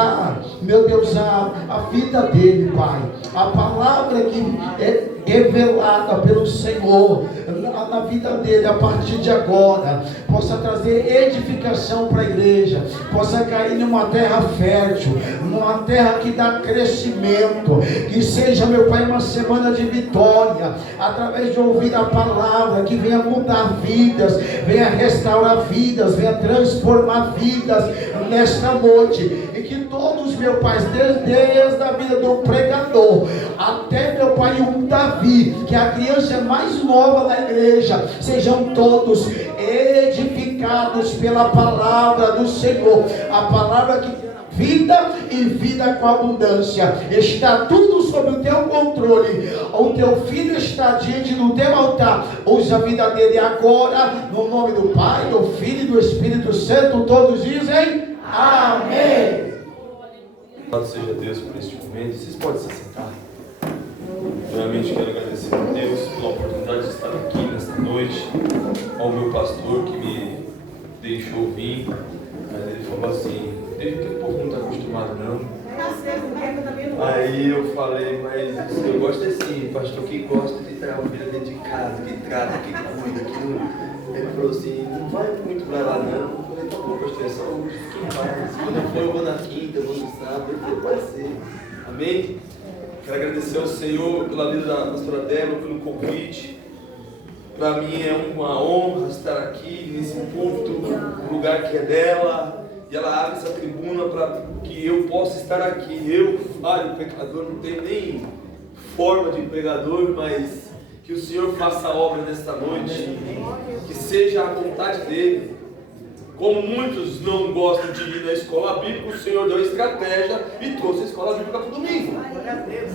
usar, meu Deus, a vida dele, Pai. A palavra que é revelada pelo Senhor na vida dele a partir de agora possa trazer edificação para a igreja, possa cair numa terra fértil, numa terra que dá crescimento, que seja, meu Pai, uma semana de vitória, através de ouvir a palavra, que venha mudar vidas, venha restaurar vidas, venha transformar vidas nesta noite, e que todos, meu Pai, desde a vida do pregador até, meu Pai, um Davi, que a criança mais nova da igreja, sejam todos edificados pela palavra do Senhor, a palavra que vida e vida com abundância. Está tudo sob o teu controle. O teu filho está diante do teu altar. Usa a vida dele agora, no nome do Pai, do Filho e do Espírito Santo. Todos dizem amém. Louvado seja Deus por este momento. Vocês podem se sentar. Primeiramente quero agradecer a Deus pela oportunidade de estar aqui nesta noite, ao meu pastor que me deixou vir, mas ele falou assim: desde que o povo não está acostumado não. Aí eu falei, mas eu gosto assim, pastor que gosta de ter a filha dentro de casa, que trata, que cuida, que não. Ele falou assim, não vai muito pra lá não. Eu falei, tá bom, pastor, é só hoje, fique em paz. Quando eu for, eu vou na quinta, eu vou no sábado, eu vou ser. Amém? Quero agradecer ao Senhor pela vida da pastora Débora, pelo convite. Para mim é uma honra estar aqui nesse púlpito, no lugar que é dela. E ela abre essa tribuna para que eu possa estar aqui. Eu, falho pecador, não tenho nem forma de pregador, mas que o Senhor faça a obra nesta noite. Que seja a vontade dEle. Como muitos não gostam de ir na escola bíblica, o Senhor deu estratégia e trouxe a escola bíblica para o domingo.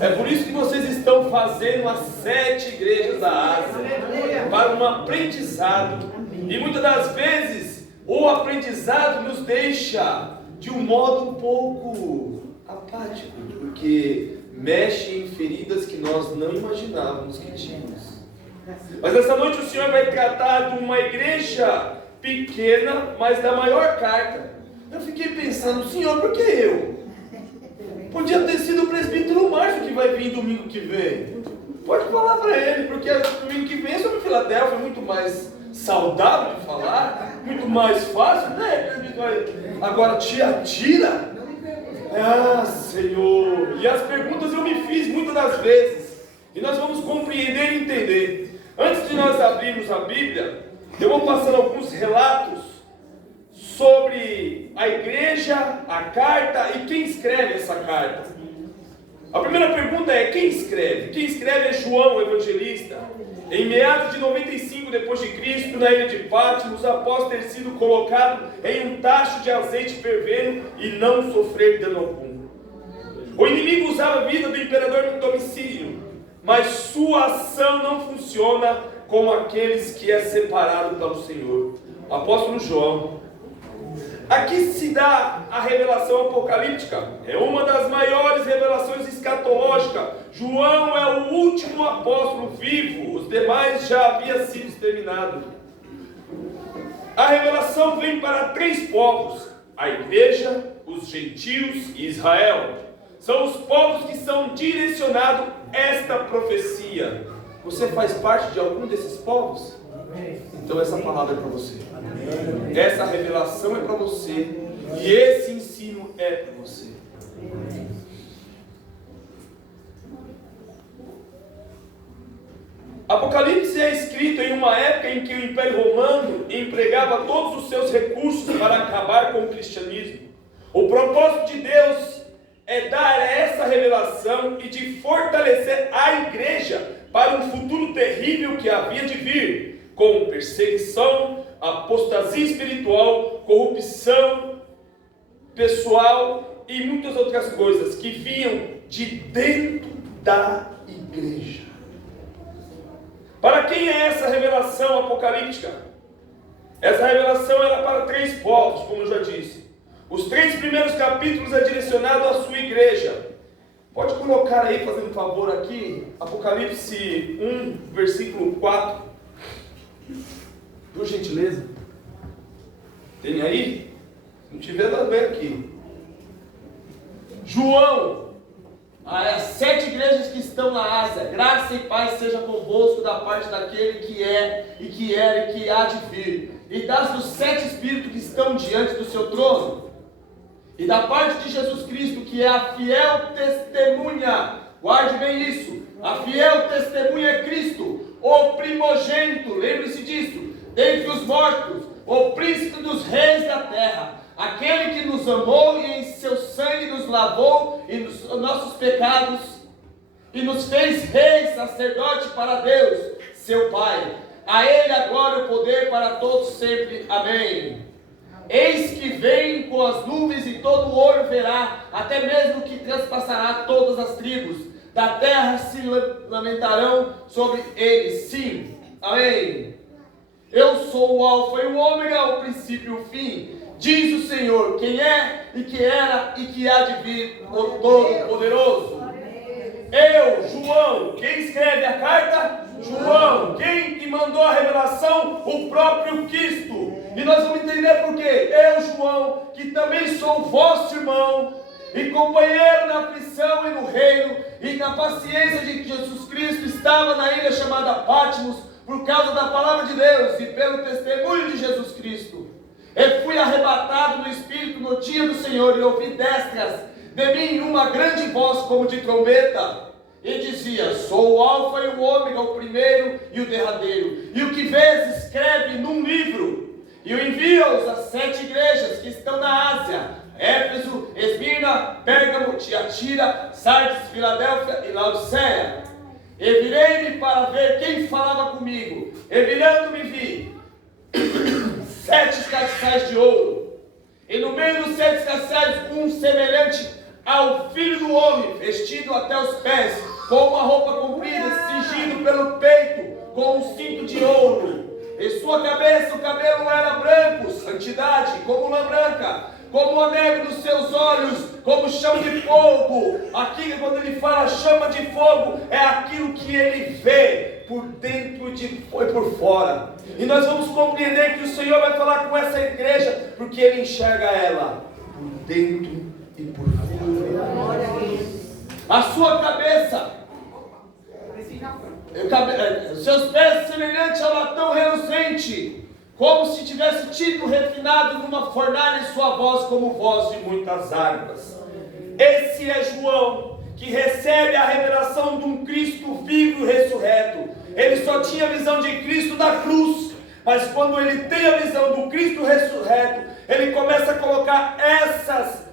É por isso que vocês estão fazendo as 7 igrejas da Ásia, para um aprendizado. E muitas das vezes, o aprendizado nos deixa de um modo um pouco apático, porque mexe em feridas que nós não imaginávamos que tínhamos. Mas essa noite o Senhor vai tratar de uma igreja pequena, mas da maior carta. Eu fiquei pensando, Senhor, por que eu? Podia ter sido o presbítero Márcio que vai vir domingo que vem. Pode falar para ele, porque domingo que vem é sobre Filadélfia, muito mais saudável de falar, muito mais fácil, né? Agora Tiatira? Ah, Senhor! E as perguntas eu me fiz muitas das vezes, e nós vamos compreender e entender. Antes de nós abrirmos a Bíblia, eu vou passando alguns relatos sobre a igreja, a carta e quem escreve essa carta. A primeira pergunta é: quem escreve? Quem escreve é João, o evangelista. Em meados de 95 depois de Cristo, na ilha de Patmos, após ter sido colocado em um tacho de azeite fervendo e não sofrer dano algum. O inimigo usava a vida do imperador Domicílio, mas sua ação não funciona como aqueles que é separado pelo Senhor. Apóstolo João. Aqui se dá a revelação apocalíptica. É uma das maiores revelações escatológicas. João é o último apóstolo vivo. Os demais já haviam sido exterminados. A revelação vem para 3 povos: a igreja, os gentios e Israel. São os povos que são direcionados a esta profecia. Você faz parte de algum desses povos? Então essa palavra é para você. Essa revelação é para você. E esse ensino é para você. Apocalipse é escrito em uma época em que o Império Romano empregava todos os seus recursos para acabar com o cristianismo. O propósito de Deus é dar essa revelação e de fortalecer a igreja para um futuro terrível que havia de vir, com perseguição, apostasia espiritual, corrupção pessoal e muitas outras coisas que vinham de dentro da igreja. Para quem é essa revelação apocalíptica? Essa revelação era para 3 povos, como eu já disse. Os 3 primeiros capítulos é direcionado à sua igreja. Pode colocar aí, fazendo um favor aqui, Apocalipse 1, versículo 4. Por gentileza. Tem aí? Se não tiver, dá bem aqui. João, as 7 igrejas que estão na Ásia, graça e paz seja convosco da parte daquele que é, e que era, e que há de vir, e dos 7 Espíritos que estão diante do seu trono, e da parte de Jesus Cristo, que é a fiel testemunha. Guarde bem isso, a fiel testemunha é Cristo, o primogênito, lembre-se disso, dentre os mortos, o príncipe dos reis da terra, aquele que nos amou e em seu sangue nos lavou e nos nossos pecados, e nos fez reis, sacerdote para Deus, seu Pai. A Ele agora o poder para todos sempre. Amém. Eis que vem com as nuvens e todo o olho verá, até mesmo que transpassará todas as tribos da terra se lamentarão sobre ele. Sim. Amém. Eu sou o Alfa e o Ômega, o princípio e o fim, diz o Senhor, quem é e que era e que há de vir, o Todo-Poderoso. Eu, João, quem escreve a carta? João. Quem que mandou a revelação? O próprio Cristo. E nós vamos entender por quê. Eu, João, que também sou vosso irmão e companheiro na aflição e no reino e na paciência de que Jesus Cristo estava na ilha chamada Patmos por causa da palavra de Deus e pelo testemunho de Jesus Cristo. Eu fui arrebatado no Espírito no dia do Senhor e ouvi destras de mim uma grande voz como de trombeta, e dizia: sou o Alfa e o Ômega, o primeiro e o derradeiro. E o que vês escreve num livro, e o envia-os às 7 igrejas que estão na Ásia: Éfeso, Esmirna, Pérgamo, Tiatira, Sardes, Filadélfia e Laodiceia. E virei-me para ver quem falava comigo, e virando-me vi 7 castiçais de ouro, e no meio dos 7 castiçais um semelhante ao Filho do Homem, vestido até os pés, com uma roupa comprida, cingido pelo peito, com um cinto de ouro. Em sua cabeça o cabelo era branco, santidade, como lã branca, como a neve nos seus olhos, como chama de fogo. Aqui, quando ele fala chama de fogo, é aquilo que ele vê por dentro e por fora. E nós vamos compreender que o Senhor vai falar com essa igreja, porque ele enxerga ela por dentro e por fora. A sua cabeça, seus pés semelhantes ao latão reluzente, como se tivesse tido refinado numa fornalha, e sua voz como voz de muitas águas. Esse é João, que recebe a revelação de um Cristo vivo e ressurreto. Ele só tinha a visão de Cristo da cruz, mas quando ele tem a visão do Cristo ressurreto, ele começa a colocar essas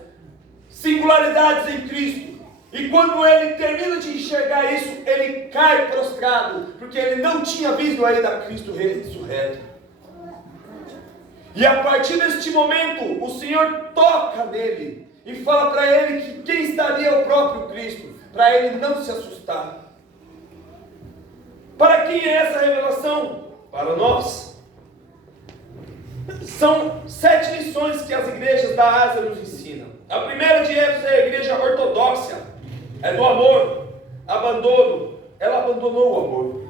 singularidades em Cristo. E quando ele termina de enxergar isso, ele cai prostrado, porque ele não tinha visto ainda Cristo ressurreto. E a partir deste momento, o Senhor toca nele e fala para ele que quem estaria é o próprio Cristo, para ele não se assustar. Para quem é essa revelação? Para nós. São 7 lições que as igrejas da Ásia nos ensinam. A primeira de Éfeso é a igreja ortodoxa, é do amor, abandono. Ela abandonou o amor.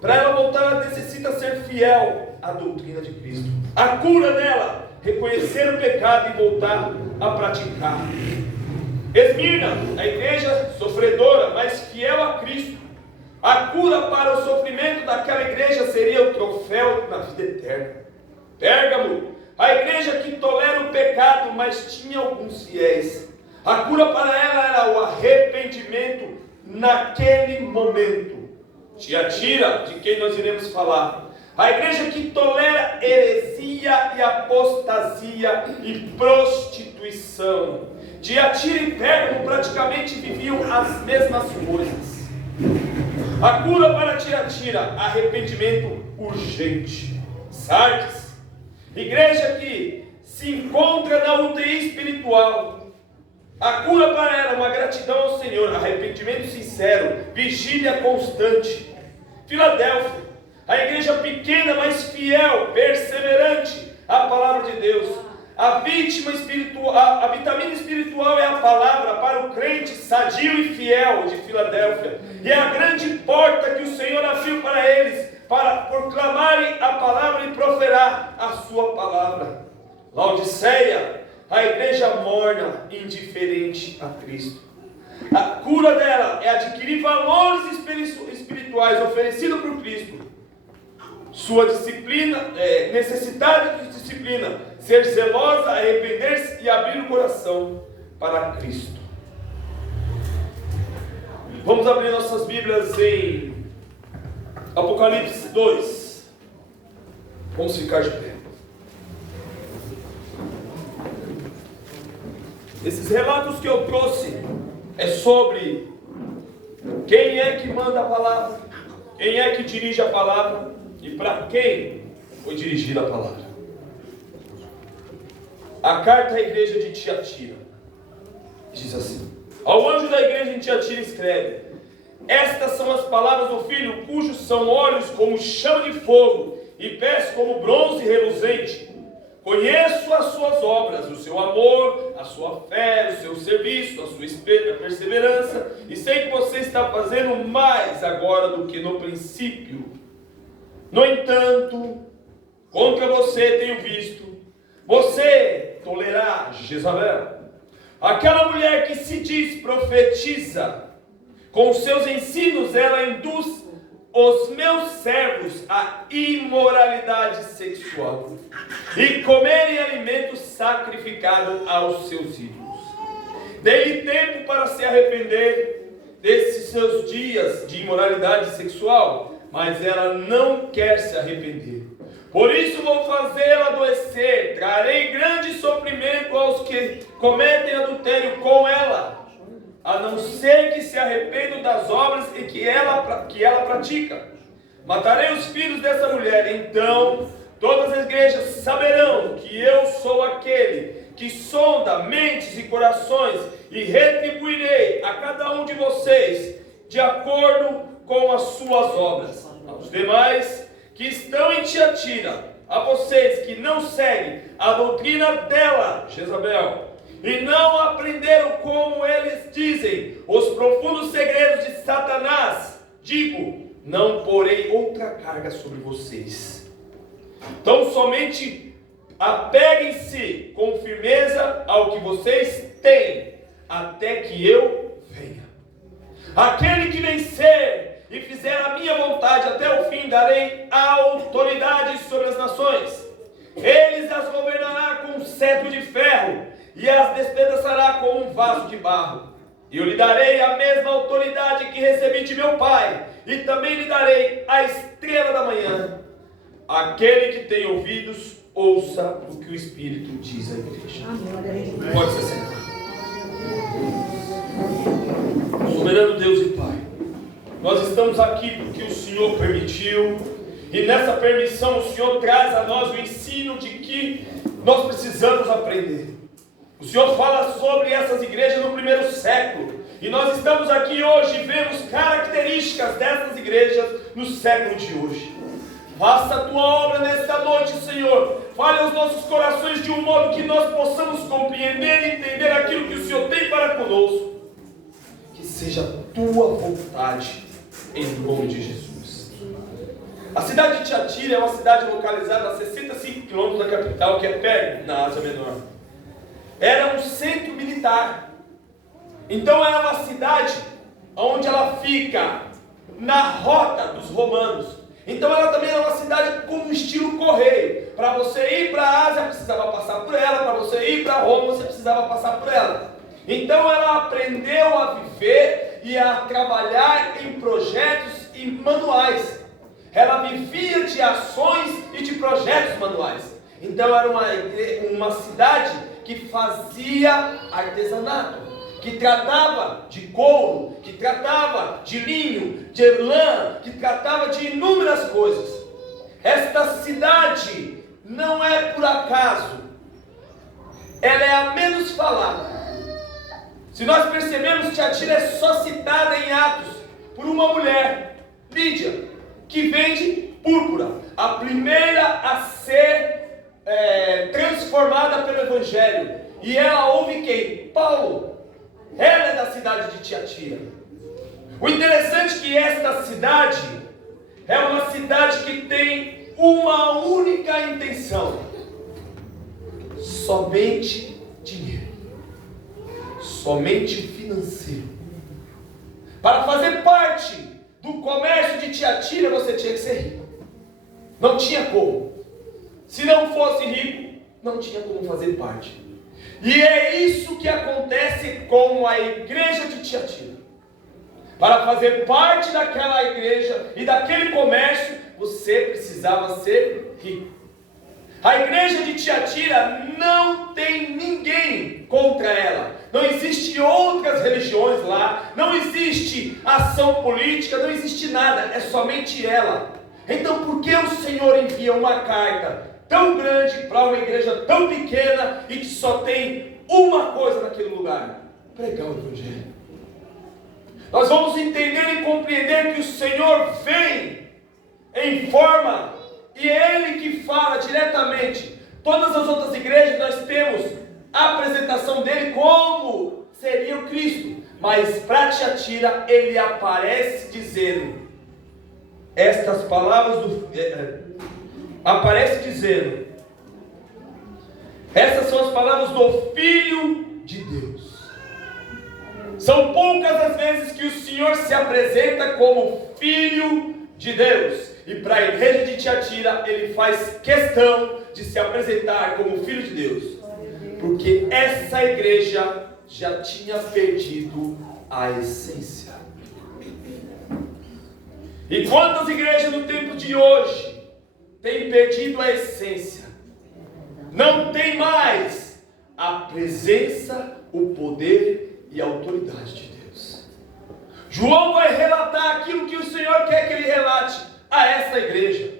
Para ela voltar, ela necessita ser fiel à doutrina de Cristo. A cura dela, reconhecer o pecado e voltar a praticar. Esmirna, a igreja sofredora, mas fiel a Cristo. A cura para o sofrimento daquela igreja seria o troféu na vida eterna. Pérgamo, a igreja que tolera o pecado, mas tinha alguns fiéis. A cura para ela era o arrependimento naquele momento. Tiatira, de quem nós iremos falar, a igreja que tolera heresia e apostasia e prostituição. Tiatira e Pérgamo praticamente viviam as mesmas coisas. A cura para Tiatira, arrependimento urgente. Sardes, igreja que se encontra na UTI espiritual. A cura para ela, uma gratidão ao Senhor, arrependimento sincero, vigília constante. Filadélfia, a igreja pequena, mas fiel, perseverante à palavra de Deus. A vitamina espiritual é a palavra para o crente sadio e fiel de Filadélfia. E é a grande porta que o Senhor abriu para eles, para proclamarem a palavra e proferar a sua palavra. Laodiceia, a igreja morna, indiferente a Cristo. A cura dela é adquirir valores espirituais oferecidos por Cristo. Sua disciplina, necessidade de disciplina, ser zelosa, arrepender-se e abrir o coração para Cristo. Vamos abrir nossas Bíblias em Apocalipse 2. Vamos ficar de pé. Esses relatos que eu trouxe é sobre quem é que manda a palavra, quem é que dirige a palavra e para quem foi dirigida a palavra. A carta à igreja de Tiatira diz assim: ao anjo da igreja em Tiatira escreve: estas são as palavras do Filho, cujos são olhos como chama de fogo e pés como bronze reluzente. Conheço as suas obras, o seu amor, a sua fé, o seu serviço, a sua perseverança, e sei que você está fazendo mais agora do que no princípio. No entanto, contra você tenho visto, você tolerar Jezabel, aquela mulher que se diz profetiza. Com seus ensinos ela induz os meus servos à imoralidade sexual e comerem alimento sacrificado aos seus ídolos. Dei-lhe tempo para se arrepender desses seus dias de imoralidade sexual, mas ela não quer se arrepender. Por isso vou fazê-la adoecer, trarei grande sofrimento aos que cometem adultério com ela, a não ser que se arrependam das obras e que ela pratica. Matarei os filhos dessa mulher, então todas as igrejas saberão que eu sou aquele que sonda mentes e corações, e retribuirei a cada um de vocês de acordo com as suas obras. Aos demais que estão em Tiatira, a vocês que não seguem a doutrina dela, Jezabel, e não aprenderam como eles dizem os profundos segredos de Satanás, digo: não porei outra carga sobre vocês. Então somente apeguem-se com firmeza ao que vocês têm, até que eu venha. Aquele que vencer e fizer a minha vontade até o fim, darei autoridade sobre as nações. Eles as governará com um cetro de ferro e as despedaçará com um vaso de barro. Eu lhe darei a mesma autoridade que recebi de meu Pai, e também lhe darei a estrela da manhã. Aquele que tem ouvidos, ouça o que o Espírito diz à igreja. Pode se sentar. Soberano Deus e Pai, nós estamos aqui porque o Senhor permitiu, e nessa permissão o Senhor traz a nós o ensino de que nós precisamos aprender. O Senhor fala sobre essas igrejas no primeiro século, e nós estamos aqui hoje e vemos características dessas igrejas no século de hoje. Faça a tua obra nesta noite, Senhor. Fale aos nossos corações de um modo que nós possamos compreender e entender aquilo que o Senhor tem para conosco. Que seja a tua vontade, em nome de Jesus. A cidade de Tiatira é uma cidade localizada a 65 quilômetros da capital, que é Perge, na Ásia Menor. Era um centro militar. Então era uma cidade onde ela fica na rota dos romanos. Então ela também era uma cidade com um estilo correio. Para você ir para a Ásia, precisava passar por ela. Para você ir para Roma, você precisava passar por ela. Então ela aprendeu a viver e a trabalhar em projetos e manuais. Ela vivia de ações e de projetos manuais. Então era uma cidade que fazia artesanato, que tratava de couro, que tratava de linho, de lã, que tratava de inúmeras coisas. Esta cidade não é por acaso, ela é a menos falada. Se nós percebemos, Tiatira é só citada em Atos por uma mulher, Lídia, que vende púrpura, a primeira a ser transformada pelo Evangelho. E ela ouve quem? Paulo. Ela é da cidade de Tiatira. O interessante é que esta cidade é uma cidade que tem uma única intenção: somente somente financeiro. Para fazer parte do comércio de Tiatira, você tinha que ser rico. Não tinha como. Se não fosse rico, não tinha como fazer parte. E é isso que acontece com a igreja de Tiatira. Para fazer parte daquela igreja e daquele comércio, você precisava ser rico. A igreja de Tiatira não tem ninguém contra ela. Não existe outras religiões lá. Não existe ação política. Não existe nada. É somente ela. Então por que o Senhor envia uma carta tão grande para uma igreja tão pequena e que só tem uma coisa naquele lugar? Pregar o Evangelho. Nós vamos entender e compreender que o Senhor vem em forma, e é Ele que fala diretamente. Todas as outras igrejas nós temos a apresentação dele como seria o Cristo, mas para Tiatira ele aparece dizendo estas palavras aparece dizendo, essas são as palavras do Filho de Deus. São poucas as vezes que o Senhor se apresenta como Filho de Deus. E para a igreja de Tiatira, ele faz questão de se apresentar como Filho de Deus. Porque essa igreja já tinha perdido a essência. E quantas igrejas no tempo de hoje têm perdido a essência? Não tem mais a presença, o poder e a autoridade de Deus. João vai relatar aquilo que o Senhor quer que ele relate a essa igreja.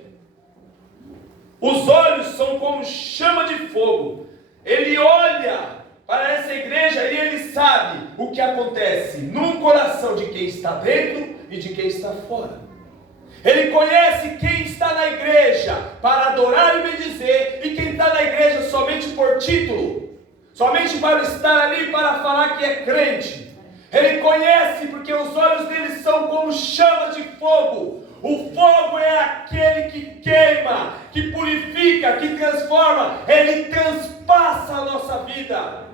Os olhos são como chama de fogo. Ele olha para essa igreja e ele sabe o que acontece no coração de quem está dentro e de quem está fora. Ele conhece quem está na igreja para adorar e bendizer, e quem está na igreja somente por título, somente para estar ali para falar que é crente. Ele conhece porque os olhos dele são como chamas de fogo. O fogo é aquele que queima, que purifica, que transforma. Ele transpassa a nossa vida.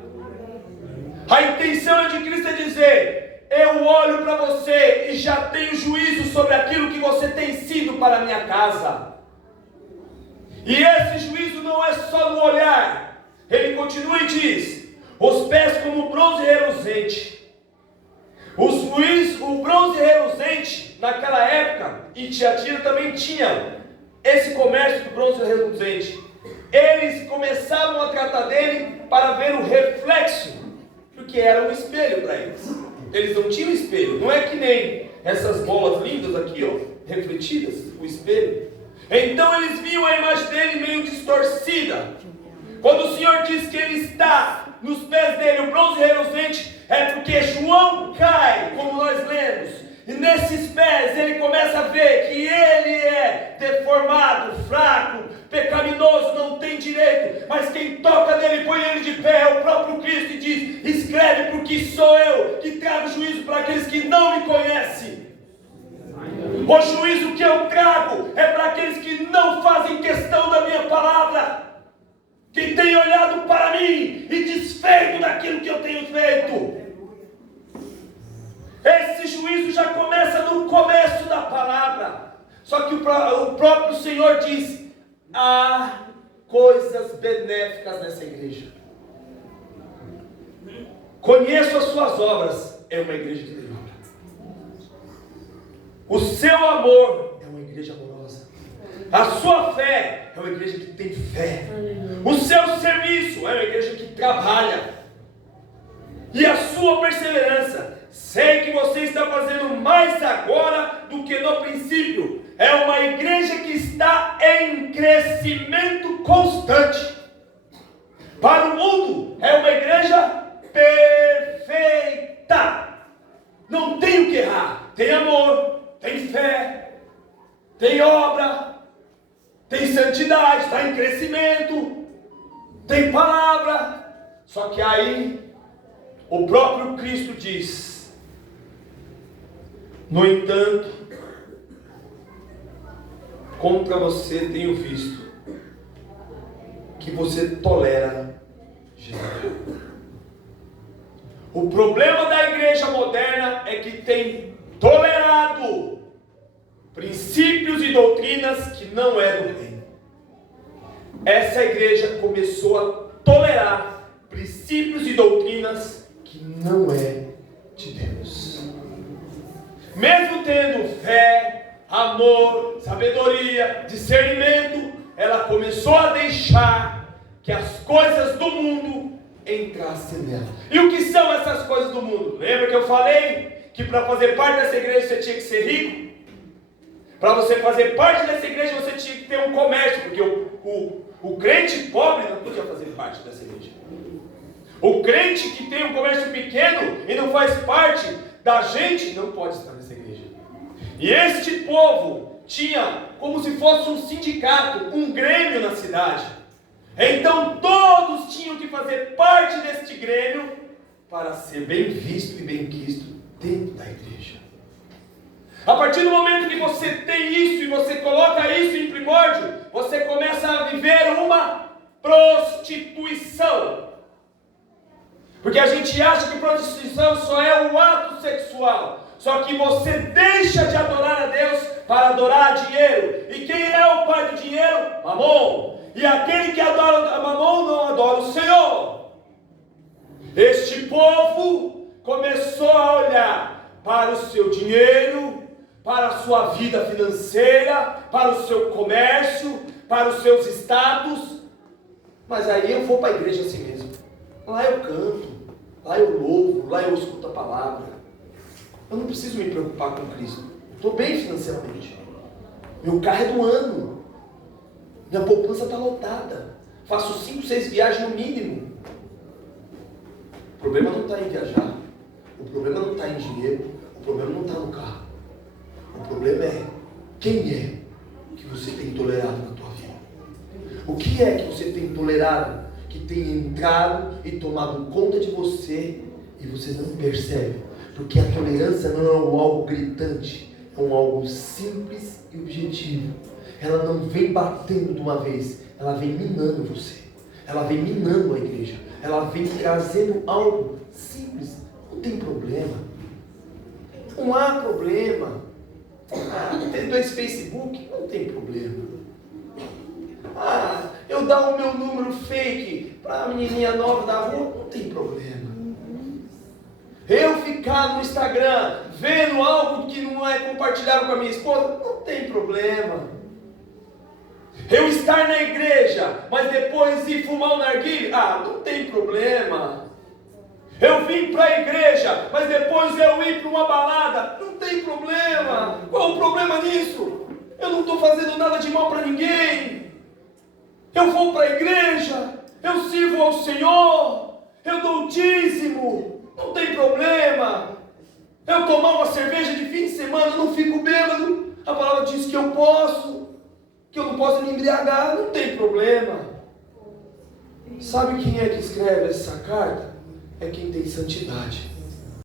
A intenção de Cristo é dizer: eu olho para você e já tenho juízo sobre aquilo que você tem sido para a minha casa. E esse juízo não é só no olhar. Ele continua e diz: os pés como bronze reluzente. O bronze reluzente, naquela época, e Tiatira também tinha esse comércio do bronze reluzente. Eles começavam a tratar dele para ver o reflexo, porque era um espelho para eles. Eles não tinham espelho, não é que nem essas bolas lindas aqui, ó, refletidas, o espelho. Então eles viam a imagem dele meio distorcida. Quando o Senhor diz que ele está nos pés dele, o bronze reluzente, é porque João cai, como nós lemos, e nesses pés ele começa a ver que ele é deformado, fraco, pecaminoso, não tem direito, mas quem toca nele, põe ele de pé, é o próprio Cristo, e diz: escreve, porque sou eu que trago juízo para aqueles que não me conhecem. O juízo que eu trago é para aqueles que não fazem questão da minha palavra, que tem olhado para mim e desfeito daquilo que eu tenho feito. Esse juízo já começa no começo da palavra. Só que o próprio Senhor diz: há coisas benéficas nessa igreja. Conheço as suas obras. É uma igreja que tem obra. O seu amor é uma igreja amorosa. A sua fé é uma igreja que tem fé. O seu serviço é uma igreja que trabalha. E a sua perseverança, sei que você está fazendo mais agora do que no princípio. É uma igreja que está em crescimento constante. Para o mundo, é uma igreja perfeita. Não tem o que errar. Tem amor, tem fé, tem obra, tem santidade, está em crescimento, tem palavra. Só que aí o próprio Cristo diz: no entanto, contra você tenho visto que você tolera Jezabel. O problema da igreja moderna é que tem tolerado princípios e doutrinas que não é do reino. Essa igreja começou a tolerar princípios e doutrinas que não é de Deus. Mesmo tendo fé, amor, sabedoria, discernimento, ela começou a deixar que as coisas do mundo entrassem nela. E o que são essas coisas do mundo? Lembra que eu falei que para fazer parte dessa igreja você tinha que ser rico? Para você fazer parte dessa igreja você tinha que ter um comércio, porque o crente pobre não podia fazer parte dessa igreja. O crente que tem um comércio pequeno e não faz parte da gente não pode estar nessa igreja. E este povo tinha como se fosse um sindicato, um grêmio na cidade. Então todos tinham que fazer parte deste grêmio para ser bem visto e bem quisto dentro da igreja. A partir do momento que você tem isso e você coloca isso em primórdio, você começa a viver uma prostituição. Porque a gente acha que prostituição só é o ato sexual. Só que você deixa de adorar a Deus para adorar dinheiro. E quem é o pai do dinheiro? Mamon. E aquele que adora a Mamon não adora o Senhor. Este povo começou a olhar para o seu dinheiro, para a sua vida financeira, para o seu comércio, para os seus status. Mas aí eu vou para a igreja assim mesmo. Lá eu canto, lá eu louvo, lá eu escuto a palavra. Eu não preciso me preocupar com Cristo. Estou bem financeiramente. Meu carro é do ano. Minha poupança está lotada. Faço 5, 6 viagens no mínimo. O problema não está em viajar. O problema não está em dinheiro. O problema não está no carro. O problema é quem é que você tem tolerado na tua vida. O que é que você tem tolerado, que tem entrado e tomado conta de você e você não percebe? Porque a tolerância não é algo gritante, é algo simples e objetivo. Ela não vem batendo de uma vez, ela vem minando você. Ela vem minando a igreja. Ela vem trazendo algo simples. Não tem problema. Não há problema. Ter 2 Facebook, não tem problema. Eu dar o meu número fake para a menininha nova da rua, não tem problema. Eu ficar no Instagram vendo algo que não é compartilhado com a minha esposa, não tem problema. Eu estar na igreja, mas depois ir fumar um narguilé, não tem problema. Eu vim para a igreja, mas depois eu ir para uma balada, não tem problema. Qual o problema nisso? Eu não estou fazendo nada de mal para ninguém. Eu vou para a igreja, eu sirvo ao Senhor, eu dou o dízimo, não tem problema. Eu tomar uma cerveja de fim de semana, não fico bêbado. A palavra diz que eu posso, que eu não posso me embriagar, não tem problema. Sabe quem é que escreve essa carta? É quem tem santidade.